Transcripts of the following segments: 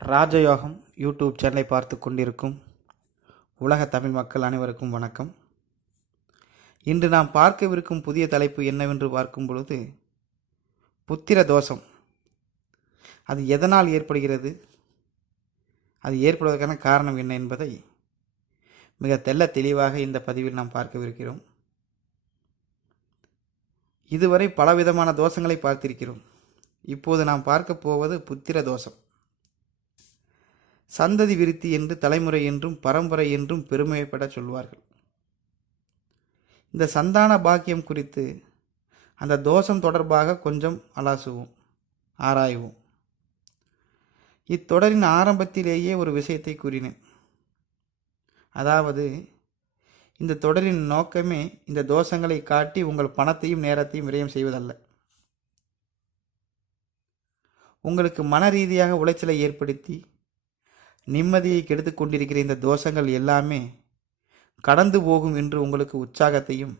ராஜயோகம் யூடியூப் சேனலை பார்த்து கொண்டிருக்கும் உலக தமிழ் மக்கள் அனைவருக்கும் வணக்கம். இன்று நாம் பார்க்கவிருக்கும் புதிய தலைப்பு என்னவென்று பார்க்கும் பொழுது புத்திர தோஷம். அது எதனால் ஏற்படுகிறது? அது ஏற்படுவதற்கான காரணம் என்ன என்பதை மிக தெல்ல தெளிவாக இந்த பதிவில் நாம் பார்க்கவிருக்கிறோம். இதுவரை பலவிதமான தோஷங்களை பார்த்திருக்கிறோம். இப்போது நாம் பார்க்க போவது புத்திர தோஷம். சந்ததி விருத்தி என்று தலைமுறை என்றும் பரம்பரை என்றும் பெருமைப்பட சொல்வார்கள். இந்த சந்தான பாக்கியம் குறித்து அந்த தோஷம் தொடர்பாக கொஞ்சம் அலாசுவோம் ஆராய்வோம். இத்தொடரின் ஆரம்பத்திலேயே ஒரு விஷயத்தை கூறினேன். அதாவது இந்த தொடரின் நோக்கமே இந்த தோஷங்களை காட்டி உங்கள் பணத்தையும் நேரத்தையும் விரயம் செய்வதல்ல. உங்களுக்கு மன ரீதியாக உளைச்சலை ஏற்படுத்தி நிம்மதியை கெடுத்து கொண்டிருக்கிற இந்த தோஷங்கள் எல்லாமே கடந்து போகும் என்று உங்களுக்கு உற்சாகத்தையும்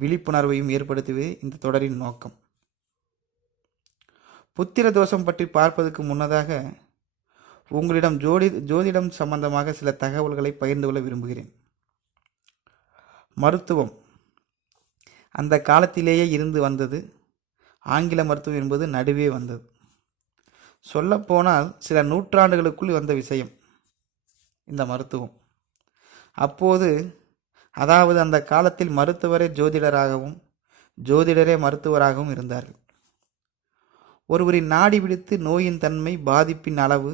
விழிப்புணர்வையும் ஏற்படுத்துவதே இந்த தொடரின் நோக்கம். புத்திர தோஷம் பற்றி பார்ப்பதற்கு முன்னதாக உங்களிடம் ஜோடி ஜோதிடம் சம்பந்தமாக சில தகவல்களை பகிர்ந்து கொள்ள விரும்புகிறேன். மருத்துவம். அந்த காலத்திலேயே இருந்து வந்தது. ஆங்கில மருத்துவம் என்பது நடுவே வந்தது. சொல்லப்போனால் சில நூற்றாண்டுகளுக்குள் வந்த விஷயம் இந்த மருத்துவம். அப்போது அதாவது அந்த காலத்தில் மருத்துவரே ஜோதிடராகவும் ஜோதிடரே மருத்துவராகவும் இருந்தார்கள். ஒருவரின் நாடி பிடித்து நோயின் தன்மை பாதிப்பின் அளவு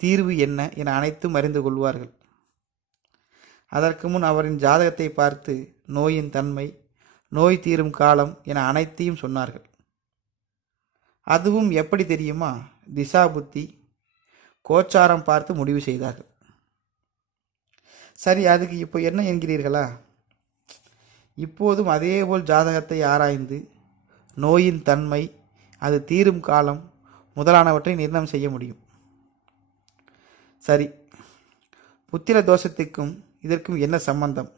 தீர்வு என்ன என அனைத்தும் அறிந்து கொள்வார்கள். அதற்கு முன் அவரின் ஜாதகத்தை பார்த்து நோயின் தன்மை நோய் தீரும் காலம் என அனைத்தையும் சொன்னார்கள். அதுவும் எப்படி தெரியுமா? திசா புத்தி கோச்சாரம் பார்த்து முடிவு செய்தார்கள். சரி அதுக்கு இப்போ என்ன என்கிறீர்களா? இப்போதும் அதேபோல் ஜாதகத்தை ஆராய்ந்து நோயின் தன்மை அது தீரும் காலம் முதலானவற்றை நிர்ணயம் செய்ய முடியும். சரி புத்திர தோஷத்துக்கும் இதற்கும் என்ன சம்பந்தம்?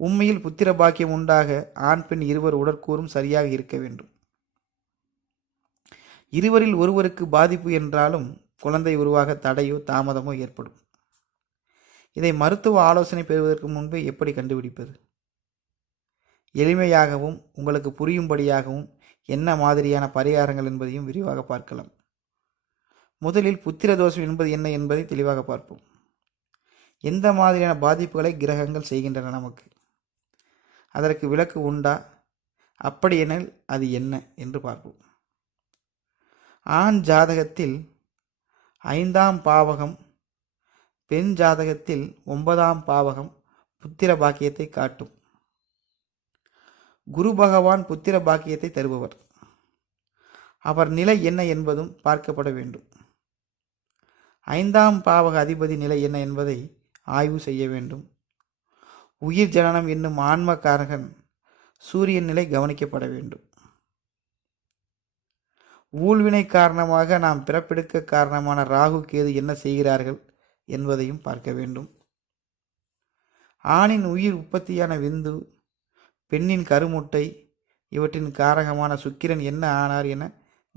உண்மையில் புத்திர பாக்கியம் உண்டாக ஆண் பெண் இருவர் உடற்கூறும் சரியாக இருக்க வேண்டும். இருவரில் ஒருவருக்கு பாதிப்பு என்றாலும் குழந்தை உருவாக தடையோ தாமதமோ ஏற்படும். இதை மருத்துவ ஆலோசனை பெறுவதற்கு முன்பே எப்படி கண்டுபிடிப்பது? எளிமையாகவும் உங்களுக்கு புரியும்படியாகவும் என்ன மாதிரியான பரிகாரங்கள் என்பதையும் விரிவாக பார்க்கலாம். முதலில் புத்திர தோஷம் என்பது என்ன என்பதை தெளிவாக பார்ப்போம். எந்த மாதிரியான பாதிப்புகளை கிரகங்கள் செய்கின்றன நமக்கு? அதற்கு விளக்கு உண்டா? அப்படியெனில் அது என்ன? என்று பார்ப்போம். ஆண் ஜாதகத்தில் ஐந்தாம் பாவகம் பெண் ஜாதகத்தில் ஒன்பதாம் பாவகம் புத்திர பாக்கியத்தை காட்டும். குரு பகவான் புத்திர பாக்கியத்தை தருபவர். அவர் நிலை என்ன என்பதும் பார்க்கப்பட வேண்டும். ஐந்தாம் பாவக அதிபதி நிலை என்ன என்பதை ஆய்வு செய்ய வேண்டும். உயிர் ஜனனம் என்னும் ஆன்மக்காரகன் சூரியன் நிலை கவனிக்கப்பட வேண்டும். ஊழ்வினை காரணமாக நாம் பிறப்பெடுக்க காரணமான ராகு கேது என்ன செய்கிறார்கள் என்பதையும் பார்க்க வேண்டும். ஆணின் உயிர் உற்பத்தியான விந்து பெண்ணின் கருமுட்டை இவற்றின் காரகமான சுக்கிரன் என்ன ஆனார் என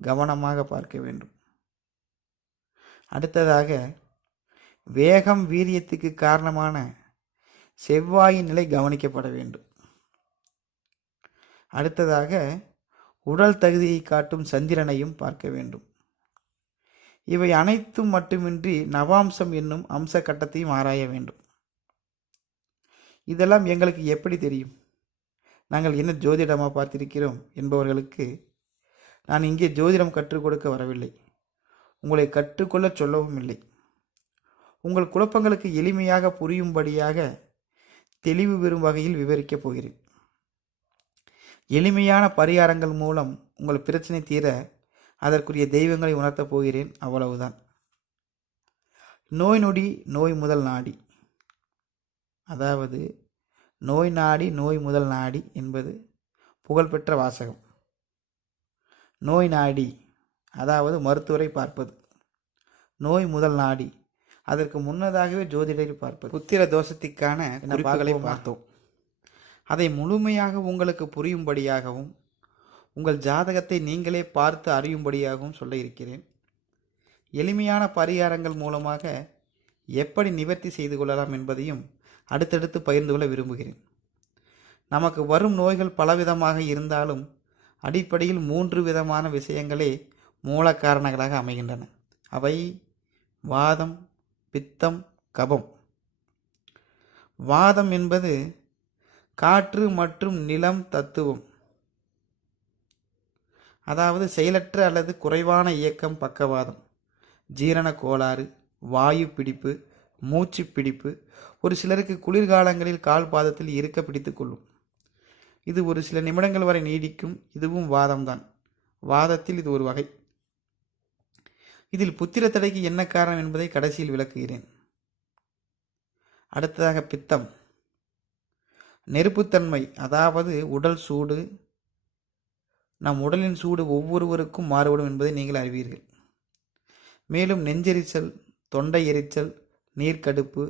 கவனமாக பார்க்க வேண்டும். அடுத்ததாக வேகம் வீரியத்துக்கு காரணமான செவ்வாயின் நிலை கவனிக்கப்பட வேண்டும். அடுத்ததாக உடல் தகுதியை காட்டும் சந்திரனையும் பார்க்க வேண்டும். இவை அனைத்தும் மட்டுமின்றி நவாம்சம் என்னும் அம்ச கட்டத்தையும் ஆராய வேண்டும். இதெல்லாம் எங்களுக்கு எப்படி தெரியும்? நாங்கள் என்ன ஜோதிடமாக பார்த்திருக்கிறோம் என்பவர்களுக்கு நான் இங்கே ஜோதிடம் கற்றுக் கொடுக்க வரவில்லை. உங்களை கற்றுக்கொள்ள சொல்லவும் இல்லை. உங்கள் குழப்பங்களுக்கு எளிமையாக புரியும்படியாக தெளிவு பெறும் வகையில் விவரிக்கப் போகிறேன். எளிமையான பரிகாரங்கள் மூலம் உங்கள் பிரச்சனை தீர அதற்குரிய தெய்வங்களை உணர்த்தப் போகிறேன் அவ்வளவுதான். நோய் நொடி நோய் முதல் நாடி. அதாவது நோய் நாடி நோய் முதல் நாடி என்பது புகழ்பெற்ற வாசகம். நோய் நாடி அதாவது மருத்துவரை பார்ப்பது. நோய் முதல் நாடி அதற்கு முன்னதாகவே ஜோதிடரை பார்ப்பது. புத்திர தோஷத்திற்கான குறிப்புகளை பார்த்தோம். அதை முழுமையாக உங்களுக்கு புரியும்படியாகவும் உங்கள் ஜாதகத்தை நீங்களே பார்த்து அறியும்படியாகவும் சொல்ல இருக்கிறேன். எளிமையான பரிகாரங்கள் மூலமாக எப்படி நிவர்த்தி செய்து கொள்ளலாம் என்பதையும் அடுத்தடுத்து பகிர்ந்து கொள்ள விரும்புகிறேன். நமக்கு வரும் நோய்கள் பலவிதமாக இருந்தாலும் அடிப்படையில் மூன்று விதமான விஷயங்களே மூல காரணங்களாக அமைகின்றன. அவை வாதம் பித்தம் கபம். வாதம் என்பது காற்று மற்றும் நிலம் தத்துவம். அதாவது செயலற்ற அல்லது குறைவான இயக்கம் பக்கவாதம். ஜீரண கோளாறு வாயு பிடிப்பு மூச்சு பிடிப்பு ஒரு சிலருக்கு குளிர்காலங்களில் கால் பாதத்தில் இருக்க பிடித்து கொள்ளும். இது ஒரு சில நிமிடங்கள் வரை நீடிக்கும் இதுவும் வாதம்தான். வாதத்தில் இது ஒரு வகை. இதில் புத்திர தடைக்கு என்ன காரணம் என்பதை கடைசியில் விளக்குகிறேன். அடுத்ததாக பித்தம். நெருப்புத்தன்மை அதாவது உடல் சூடு. நம் உடலின் சூடு ஒவ்வொருவருக்கும் மாறுபடும் என்பதை நீங்கள் அறிவீர்கள். மேலும் நெஞ்செரிச்சல் தொண்டை எரிச்சல் நீர்க்கடுப்பு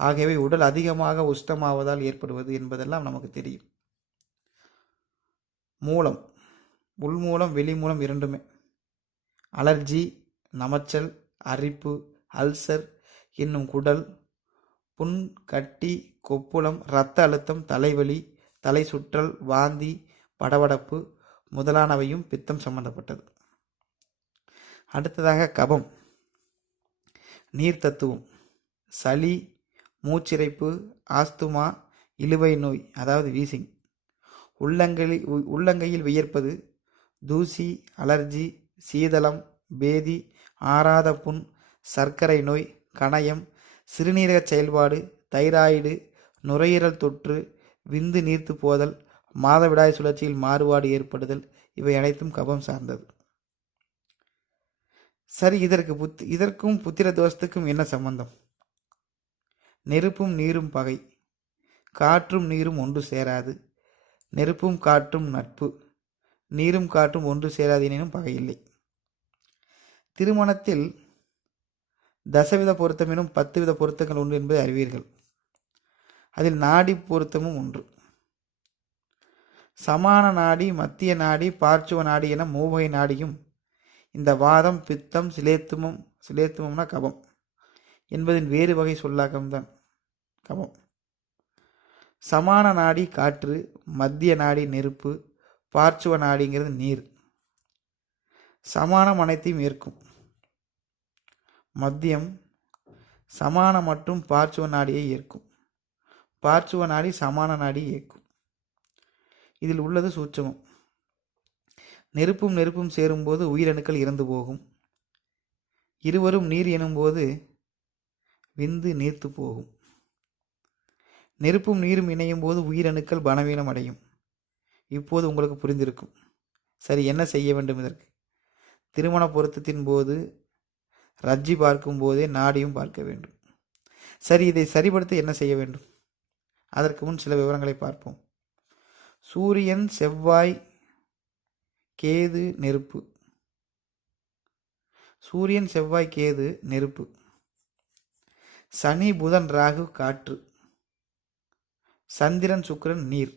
ஆகியவை உடல் அதிகமாக உஷ்டமாவதால் ஏற்படுவது என்பதெல்லாம் நமக்கு தெரியும். மூலம் உள்மூலம் வெளிமூலம் இரண்டுமே. அலர்ஜி நமைச்சல் அரிப்பு அல்சர் என்னும் குடல் புண் கட்டி கொப்புளம் இரத்த அழுத்தம் தலைவலி தலை சுற்றல் வாந்தி படபடப்பு முதலானவையும் பித்தம் சம்பந்தப்பட்டது. அடுத்ததாக கபம் நீர் தத்துவம் சளி மூச்சிறைப்பு ஆஸ்துமா இழுவை நோய் அதாவது வீசிங். உள்ளங்கை உள்ளங்கையில் வியர்ப்பது தூசி அலர்ஜி சீதளம் பேதி ஆறாத புண் சர்க்கரை நோய் கணயம் சிறுநீரக செயல்பாடு தைராய்டு நுரையீரல் தொற்று விந்து நீர்த்து போதல் மாதவிடாய் சுழற்சியில் மாறுபாடு ஏற்படுதல் இவை அனைத்தும் கபம் சார்ந்தது. சரி இதற்கு புத் இதற்கும் புத்திர தோஷத்துக்கும் என்ன சம்பந்தம்? நெருப்பும் நீரும் பகை. காற்றும் நீரும் ஒன்று சேராது. நெருப்பும் காற்றும் நட்பு. நீரும் காற்றும் ஒன்று சேராது எனினும் பகையில்லை. திருமணத்தில் தசவித பொருத்தம் எனும் பத்து வித பொருத்தங்கள் உண்டு என்பதை அறிவீர்கள். அதில் நாடி பொருத்தமும் ஒன்று. சமான நாடி மத்திய நாடி பார்ச்சுவ நாடி என மூவகை நாடியும் இந்த வாதம் பித்தம் சிலேத்துமம் சிலேத்துமம்னா கபம் என்பதின் வேறு வகை சொல்லாக்கம்தான் கபம். சமான நாடி காற்று மத்திய நாடி நெருப்பு பார்ச்சுவ நாடிங்கிறது நீர். சமானம் அனைத்தையும் ஏற்கும். மத்தியம் சமான மற்றும் பார்ச்சுவ நாடியை ஏற்கும். பார்ச்சுவ நாடி சமான நாடி இயக்கும். இதில் உள்ளது சூட்சமம். நெருப்பும் நெருப்பும் சேரும்போது உயிரணுக்கள் இறந்து போகும். இருவரும் நீர் எனும்போது விந்து நீர்த்து போகும். நெருப்பும் நீரும் இணையும் போது உயிரணுக்கள் பலவீனம் அடையும். இப்போது உங்களுக்கு புரிந்திருக்கும். சரி என்ன செய்ய வேண்டும் இதற்கு? திருமண பொருத்தத்தின் போது ரஜ்ஜி பார்க்கும் போதே நாடியும் பார்க்க வேண்டும். சரி இதை சரிப்படுத்த என்ன செய்ய வேண்டும்? அதற்கு முன் சில விவரங்களை பார்ப்போம். சூரியன் செவ்வாய் கேது நெருப்பு. சூரியன் செவ்வாய் கேது நெருப்பு. சனி புதன் ராகு காற்று. சந்திரன் சுக்கிரன் நீர்.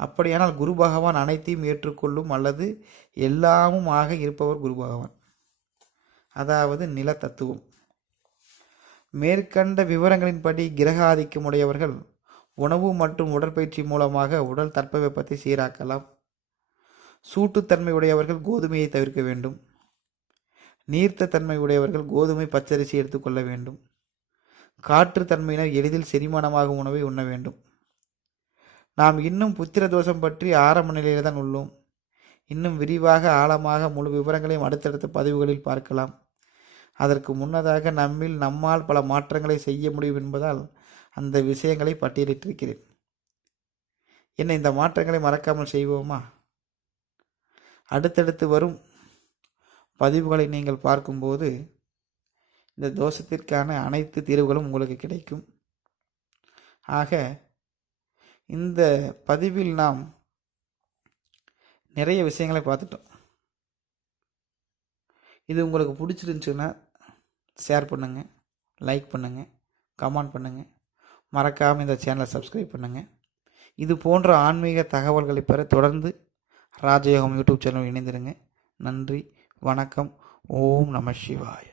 அப்படியானால் குரு பகவான் அனைத்தையும் ஏற்றுக்கொள்ளும் அல்லது எல்லாமும் ஆக இருப்பவர் குரு பகவான். அதாவது நில தத்துவம் மேற்கண்ட விவரங்களின்படி கிரக ஆதிக்கம் உடையவர்கள் உணவு மற்றும் உடற்பயிற்சி மூலமாக உடல் தட்பவெப்பத்தை சீராக்கலாம். சூட்டுத்தன்மை உடையவர்கள் கோதுமையை தவிர்க்க வேண்டும். நீர்த்த தன்மை உடையவர்கள் கோதுமை பச்சரிசி எடுத்துக்கொள்ள வேண்டும். காற்று தன்மையினர் எளிதில் செரிமானமாகும் உணவை உண்ண வேண்டும். நாம் இன்னும் புத்திர தோஷம் பற்றி ஆரம்ப நிலையில் தான் உள்ளோம். இன்னும் விரிவாக ஆழமாக முழு விவரங்களையும் அடுத்தடுத்த பதிவுகளில் பார்க்கலாம். அதற்கு முன்னதாக நம்மில் நம்மால் பல மாற்றங்களை செய்ய முடியும் என்பதால் அந்த விஷயங்களை பட்டியலிட்டிருக்கிறேன். என்ன இந்த மாற்றங்களை மறக்காமல் செய்வோமா? அடுத்தடுத்து வரும் பதிவுகளை நீங்கள் பார்க்கும்போது இந்த தோஷத்திற்கான அனைத்து தீர்வுகளும் உங்களுக்கு கிடைக்கும். ஆக இந்த பதிவில் நாம் நிறைய விஷயங்களை பார்த்துட்டோம். இது உங்களுக்கு பிடிச்சிருந்துச்சுன்னா ஷேர் பண்ணுங்கள் லைக் பண்ணுங்கள் கமெண்ட் பண்ணுங்கள் மறக்காமல் இந்த சேனலை சப்ஸ்கிரைப் பண்ணுங்கள் இது போன்ற ஆன்மீக தகவல்களை பெற தொடர்ந்து ராஜயோகம் யூடியூப் சேனல் இணைந்திருங்க. நன்றி வணக்கம் ஓம் நம சிவாய.